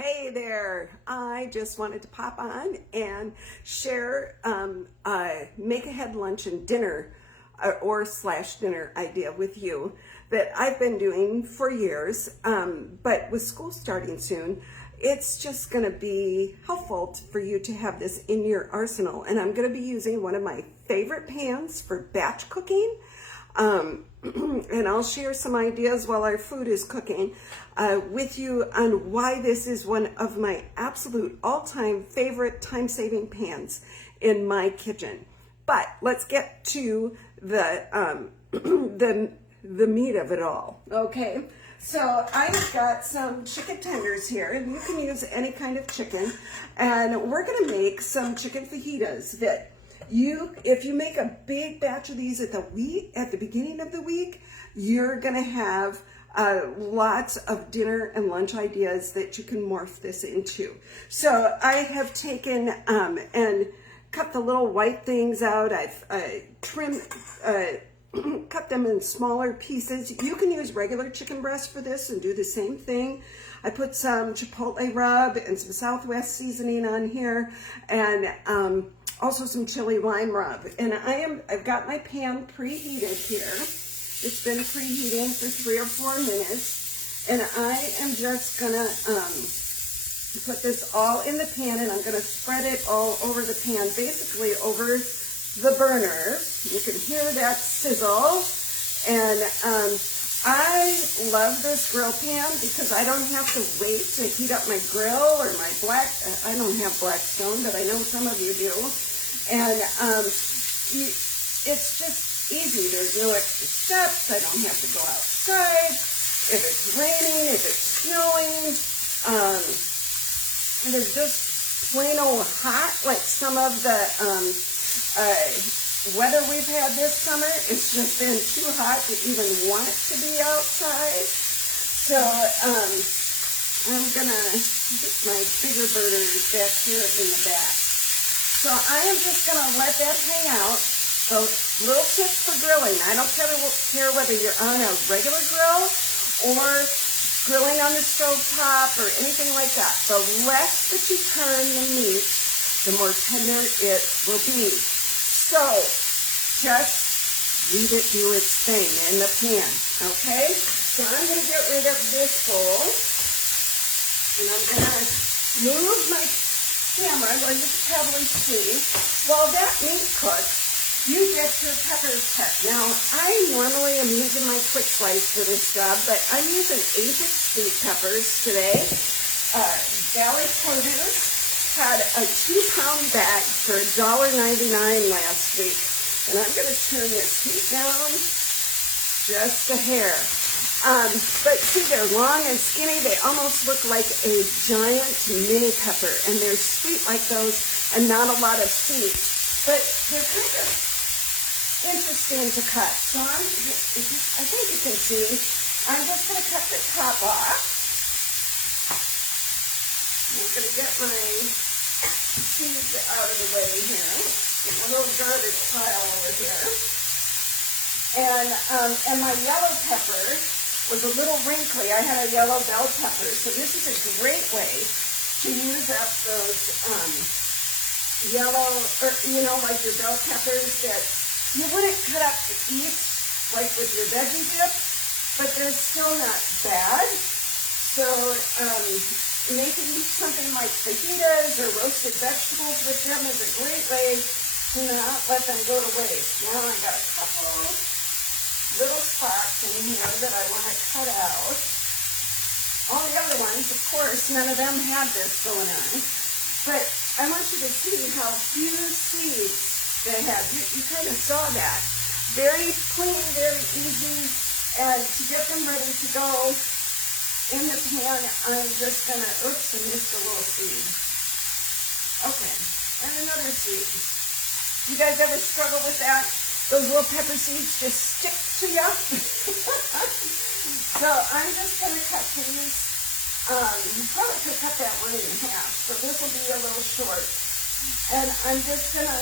Hey there, I just wanted to pop on and share make ahead lunch and dinner or slash dinner idea with you that I've been doing for years, but with school starting soon, it's just going to be helpful for you to have this in your arsenal. And I'm going to be using one of my favorite pans for batch cooking. And I'll share some ideas while our food is cooking with you on why this is one of my absolute all-time favorite time-saving pans in my kitchen. But let's get to the the meat of it all. Okay, so I've got some chicken tenders here, and you can use any kind of chicken. And we're gonna make some chicken fajitas that if you make a big batch of these at the beginning of the week, you're gonna have lots of dinner and lunch ideas that you can morph this into. So I have taken and cut the little white things out. I've trimmed, cut them in smaller pieces. You can use regular chicken breast for this and do the same thing. I put some chipotle rub and some Southwest seasoning on here, and also some chili lime rub. And I've got my pan preheated here. It's been preheating for 3 or 4 minutes. And I am just gonna put this all in the pan, and I'm gonna spread it all over the pan, basically over the burner. You can hear that sizzle. And I love this grill pan because I don't have to wait to heat up my grill or my I don't have Blackstone, but I know some of you do. And it's just easy. There's no extra steps. I don't have to go outside. If it's raining, if it's snowing, and it's just plain old hot, like some of the weather we've had this summer. It's just been too hot to even want to be outside. So I'm gonna get my bigger burners back here in the back. So I am just going to let that hang out. So little tips for grilling. I don't care whether you're on a regular grill or grilling on the stove top or anything like that. The less that you turn the meat, the more tender it will be. So just leave it do its thing in the pan, okay? So I'm going to get rid of this bowl, and I'm going to move my camera where you can probably see. While that meat cooks, you get your peppers cut. Now, I normally am using my quick slice for this job, but I'm using 8-inch sweet peppers today. Valley Produce had a 2-pound bag for $1.99 last week. And I'm going to turn this heat down just a hair. But see, they're long and skinny. They almost look like a giant mini pepper, and they're sweet like those and not a lot of seed. But they're kind of interesting to cut. So I think you can see, I'm just going to cut the top off. I'm going to get my seeds out of the way here. Get my little garbage pile over here. And my yellow pepper was a little wrinkly. I had a yellow bell pepper, so this is a great way to use up those yellow, or like your bell peppers that you wouldn't cut up to eat, like with your veggie dip, but they're still not bad. So making something like fajitas or roasted vegetables with them is a great way to not let them go to waste. Now I've got a couple little spots in here that I want to cut out. All the other ones, of course, none of them had this going on. But I want you to see how few seeds they have. You kind of saw that. Very clean, very easy. And to get them ready to go in the pan, I'm just going to, oops, I missed a little seed. Okay, and another seed. You guys ever struggle with that? Those little pepper seeds just stick to you. So I'm just going to cut these. You probably could cut that one in half, so this will be a little short. And I'm just going to,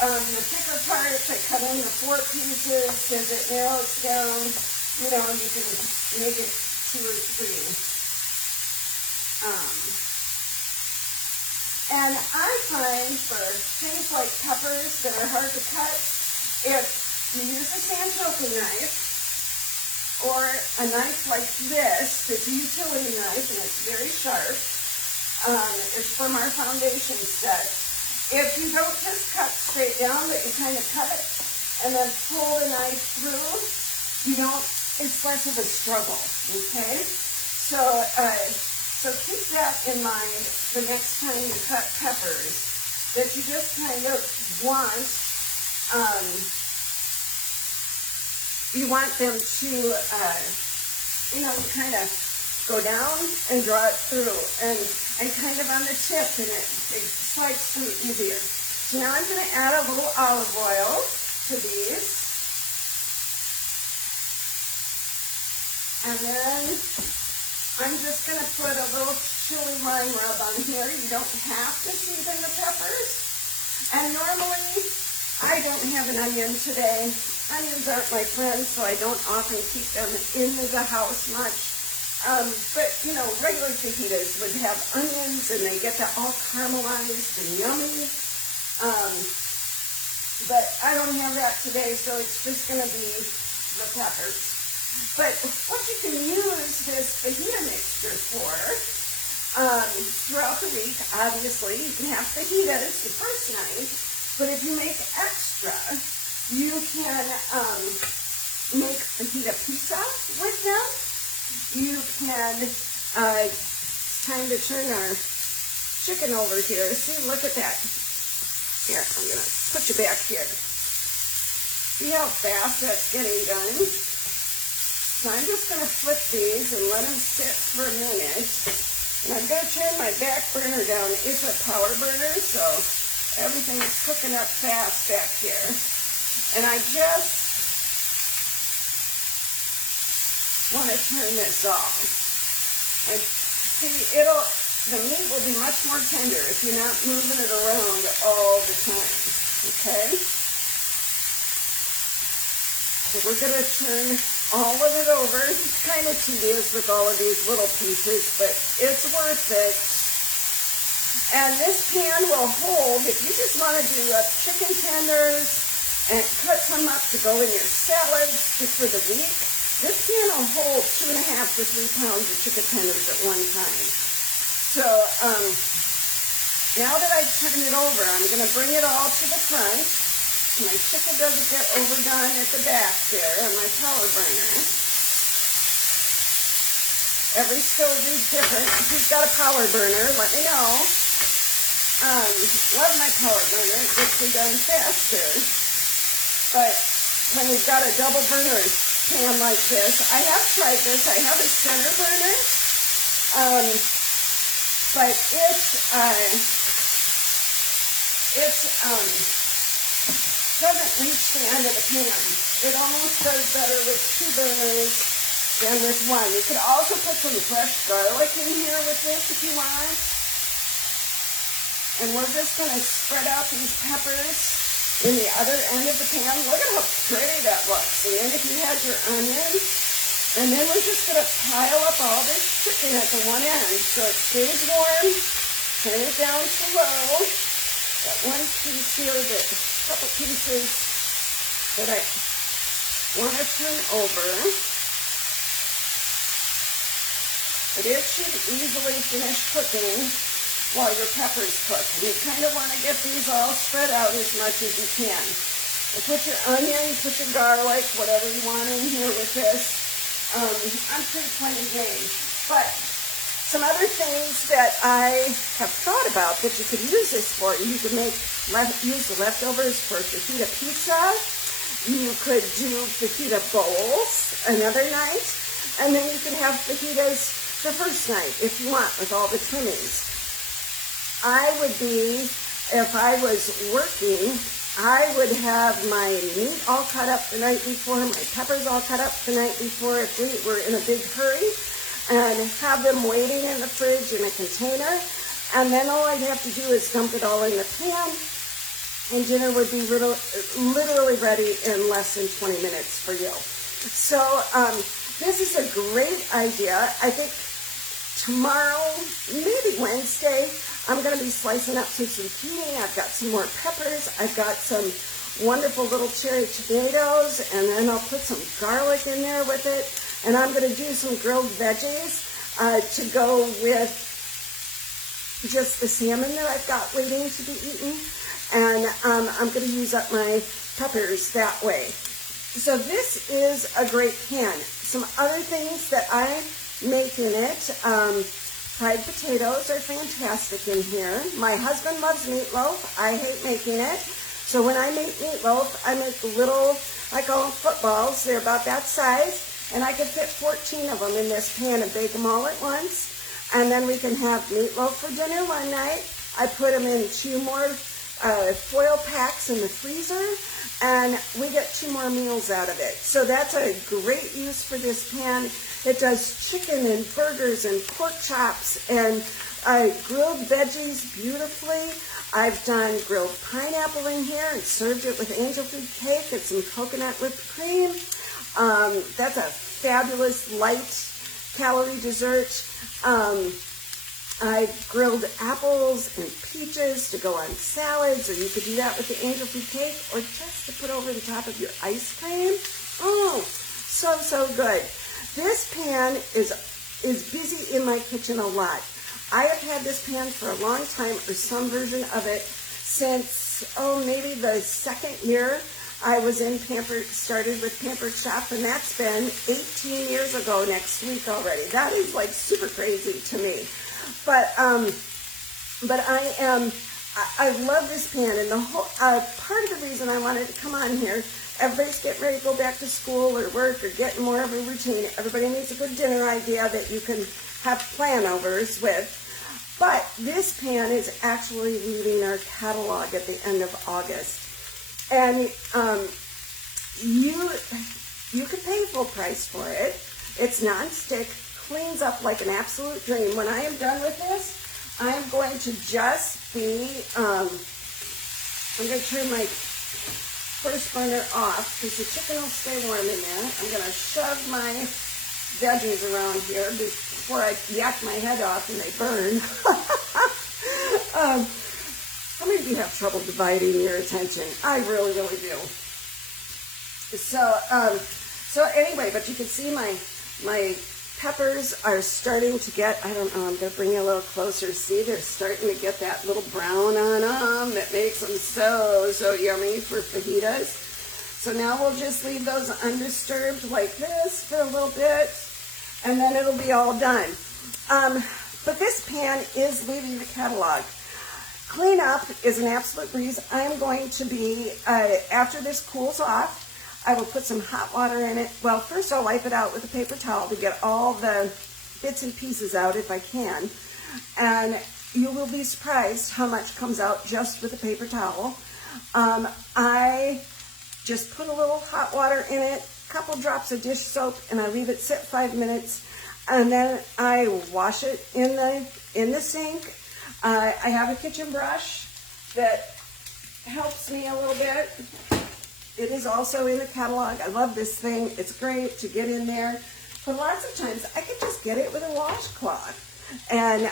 the thicker parts, I cut into 4 pieces as it narrows down. You can make it 2 or 3. And I find for things like peppers that are hard to cut, if you use a Santoku knife or a knife like this, it's a utility knife and it's very sharp. It's from our foundation set. If you don't just cut straight down, but you kind of cut it and then pull the knife through, it's less of a struggle, okay? So keep that in mind the next time you cut peppers, that you just kind of want, you want them to, kind of go down and draw it through and kind of on the tip, and it slides through easier. So now I'm going to add a little olive oil to these. And then I'm just going to put a little chili lime rub on here. You don't have to season the peppers. And normally, I don't have an onion today. Onions aren't my friends, so I don't often keep them in the house much. But, regular fajitas would have onions, and they get that all caramelized and yummy. But I don't have that today, so it's just going to be the peppers. But what you can use this fajita mixture for throughout the week, obviously, you can have fajitas the first night, but if you make extra, you can make fajita pizza with them. You can, it's time to turn our chicken over here. See, look at that. Here, I'm going to put you back here. See how fast that's getting done? So I'm just going to flip these and let them sit for a minute. And I'm going to turn my back burner down. It's a power burner, so everything's cooking up fast back here. And I just want to turn this off. And see, the meat will be much more tender if you're not moving it around all the time, okay? So we're going to turn all of it over. It's kind of tedious with all of these little pieces, but it's worth it. And this pan will hold, if you just want to do chicken tenders and cut some up to go in your salads just for the week, this pan will hold 2.5 to 3 pounds of chicken tenders at one time. So now that I've turned it over, I'm going to bring it all to the front. My chicken doesn't get overdone at the back there on my power burner. Every stove is different. If you've got a power burner, let me know. Love my power burner. It gets me done faster. But when you've got a double burner pan like this, I have tried this. I have a center burner. But doesn't reach the end of the pan. It almost does better with 2 burners than with 1. You could also put some fresh garlic in here with this if you want. And we're just going to spread out these peppers in the other end of the pan. Look at how pretty that looks. And then if you had your onions, and then we're just going to pile up all this chicken at the one end so it stays warm. Turn it down to low. Got one piece here, couple pieces that I want to turn over. But it should easily finish cooking while your peppers cook. And you kind of want to get these all spread out as much as you can. And put your onion, put your garlic, whatever you want in here with this. I'm pretty plain game. But some other things that I have thought about that you could use this for, you could use the leftovers for fajita pizza. You could do fajita bowls another night. And then you can have fajitas the first night if you want with all the trimmings. If I was working, I would have my meat all cut up the night before, my peppers all cut up the night before if we were in a big hurry, and have them waiting in the fridge in a container. And then all I'd have to do is dump it all in the pan, and dinner would be literally ready in less than 20 minutes for you. So this is a great idea. I think tomorrow, maybe Wednesday, I'm going to be slicing up some zucchini. I've got some more peppers. I've got some wonderful little cherry tomatoes, and then I'll put some garlic in there with it. And I'm going to do some grilled veggies to go with just the salmon that I've got waiting to be eaten. And I'm going to use up my peppers that way. So this is a great pan. Some other things that I make in it, fried potatoes are fantastic in here. My husband loves meatloaf. I hate making it. So when I make meatloaf, I make little, I call them footballs. They're about that size. And I can fit 14 of them in this pan and bake them all at once. And then we can have meatloaf for dinner one night. I put them in 2 more foil packs in the freezer, and we get 2 more meals out of it. So that's a great use for this pan. It does chicken and burgers and pork chops and grilled veggies beautifully. I've done grilled pineapple in here and served it with angel food cake and some coconut whipped cream. That's a fabulous light calorie dessert. I grilled apples and peaches to go on salads, or you could do that with the angel food cake, or just to put over the top of your ice cream. Oh, so good. This pan is busy in my kitchen a lot. I have had this pan for a long time, or some version of it, since, maybe the 2nd year I was in started with Pampered Chef, and that's been 18 years ago next week already. That is like super crazy to me. But I love this pan, and the whole, part of the reason I wanted to come on here, everybody's getting ready to go back to school or work or getting more of a routine. Everybody needs a good dinner idea that you can have plan-overs with. But this pan is actually leaving our catalog at the end of August. And you could pay full price for it. It's non-stick, cleans up like an absolute dream. When I am done with this, I'm going to just be, I'm going to turn my first burner off because the chicken will stay warm in there. I'm going to shove my veggies around here before I yak my head off and they burn. How many of you have trouble dividing your attention? I really do. So anyway, but you can see my peppers are starting to get, I don't know, I'm going to bring you a little closer. See, they're starting to get that little brown on them that makes them so yummy for fajitas. So now we'll just leave those undisturbed like this for a little bit, and then it'll be all done. But this pan is leaving the catalog. Clean up is an absolute breeze. I'm going to be, after this cools off, I will put some hot water in it. Well, first I'll wipe it out with a paper towel to get all the bits and pieces out if I can. And you will be surprised how much comes out just with a paper towel. I just put a little hot water in it, a couple drops of dish soap, and I leave it sit 5 minutes. And then I wash it in the sink. I have a kitchen brush that helps me a little bit. It is also in the catalog. I love this thing. It's great to get in there. But lots of times I can just get it with a washcloth. And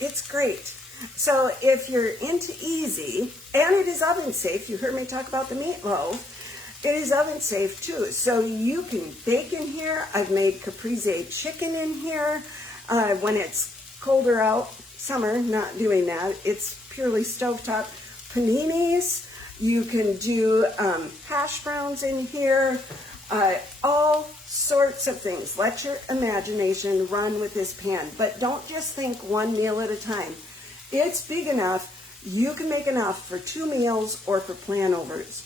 it's great. So if you're into easy, and it is oven safe, you heard me talk about the meatloaf, it is oven safe too. So you can bake in here. I've made caprese chicken in here. When it's colder out, summer, not doing that. It's purely stovetop paninis. You can do hash browns in here, all sorts of things. Let your imagination run with this pan, but don't just think one meal at a time. It's big enough. You can make enough for 2 meals or for plan-overs.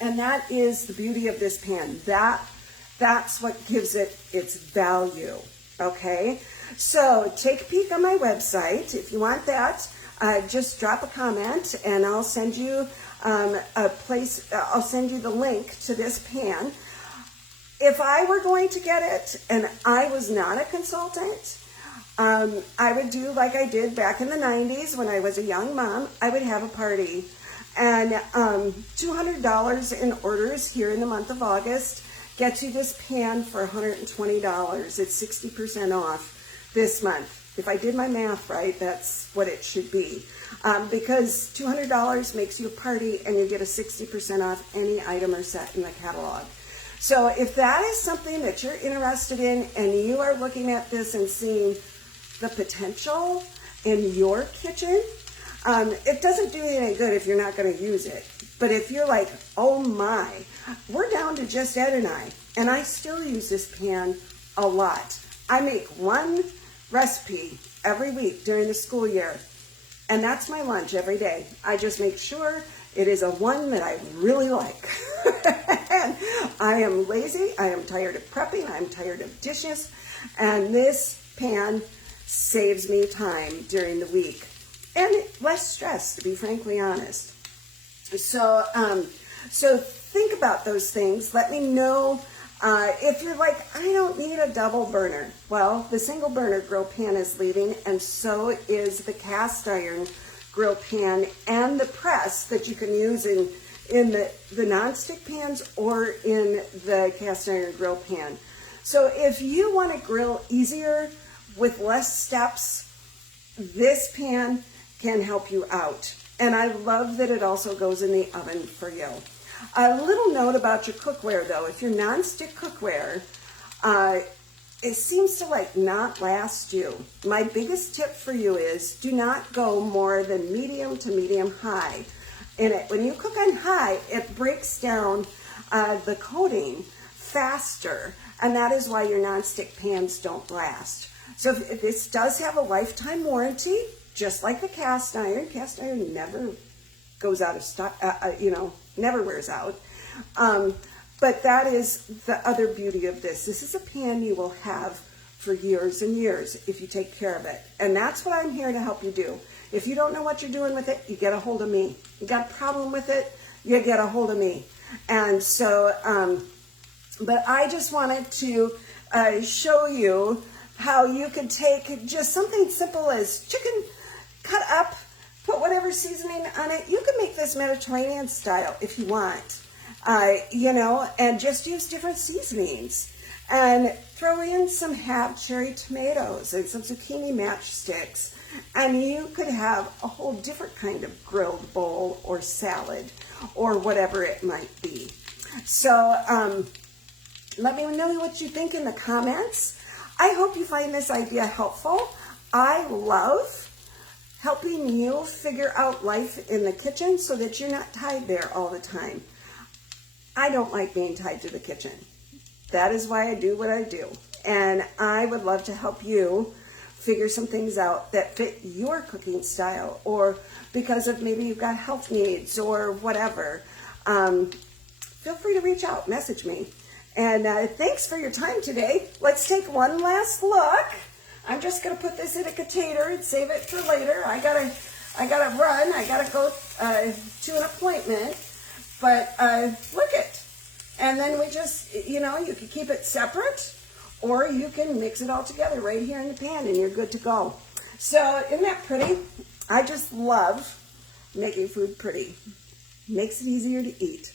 And that is the beauty of this pan. That's what gives it its value, okay? So take a peek on my website. If you want that, just drop a comment and I'll send you I'll send you the link to this pan. If I were going to get it and I was not a consultant, I would do like I did back in the 90s when I was a young mom. I would have a party, and $200 in orders here in the month of August gets you this pan for $120. It's 60% off this month. If I did my math right, that's what it should be. Because $200 makes you a party and you get a 60% off any item or set in the catalog. So if that is something that you're interested in and you are looking at this and seeing the potential in your kitchen, it doesn't do you any good if you're not going to use it. But if you're like, oh my, we're down to just Ed and I still use this pan a lot. I make one recipe every week during the school year, and that's my lunch every day. I just make sure it is a one that I really like. And I am lazy, I am tired of prepping, I'm tired of dishes, and this pan saves me time during the week and less stress, to be frankly honest. So think about those things. Let me know if you're like, I don't need a double burner. Well, the single burner grill pan is leaving, and so is the cast iron grill pan and the press that you can use in the nonstick pans or in the cast iron grill pan. So if you want to grill easier with less steps, this pan can help you out. And I love that it also goes in the oven for you. A little note about your cookware though, if your nonstick cookware, it seems to like not last you. My biggest tip for you is do not go more than medium to medium high in it. When you cook on high, it breaks down the coating faster, and that is why your nonstick pans don't last. So this does have a lifetime warranty, just like the cast iron. Cast iron never goes out of stock, never wears out. But that is the other beauty of this. This is a pan you will have for years and years if you take care of it. And that's what I'm here to help you do. If you don't know what you're doing with it, you get a hold of me. You got a problem with it, you get a hold of me. And so, but I just wanted to show you how you could take just something simple as chicken cut up, put whatever seasoning on it. You can make this Mediterranean style if you want, and just use different seasonings. And throw in some half cherry tomatoes and some zucchini matchsticks. And you could have a whole different kind of grilled bowl or salad or whatever it might be. So let me know what you think in the comments. I hope you find this idea helpful. I love helping you figure out life in the kitchen so that you're not tied there all the time. I don't like being tied to the kitchen. That is why I do what I do. And I would love to help you figure some things out that fit your cooking style, or because of maybe you've got health needs or whatever. Feel free to reach out, message me. And thanks for your time today. Let's take one last look. I'm just gonna put this in a container and save it for later. I gotta run. I gotta go to an appointment. But look it. And then we just, you can keep it separate, or you can mix it all together right here in the pan and you're good to go. So isn't that pretty? I just love making food pretty. Makes it easier to eat.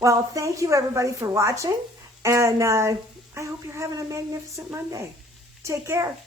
Well, thank you everybody for watching, and I hope you're having a magnificent Monday. Take care.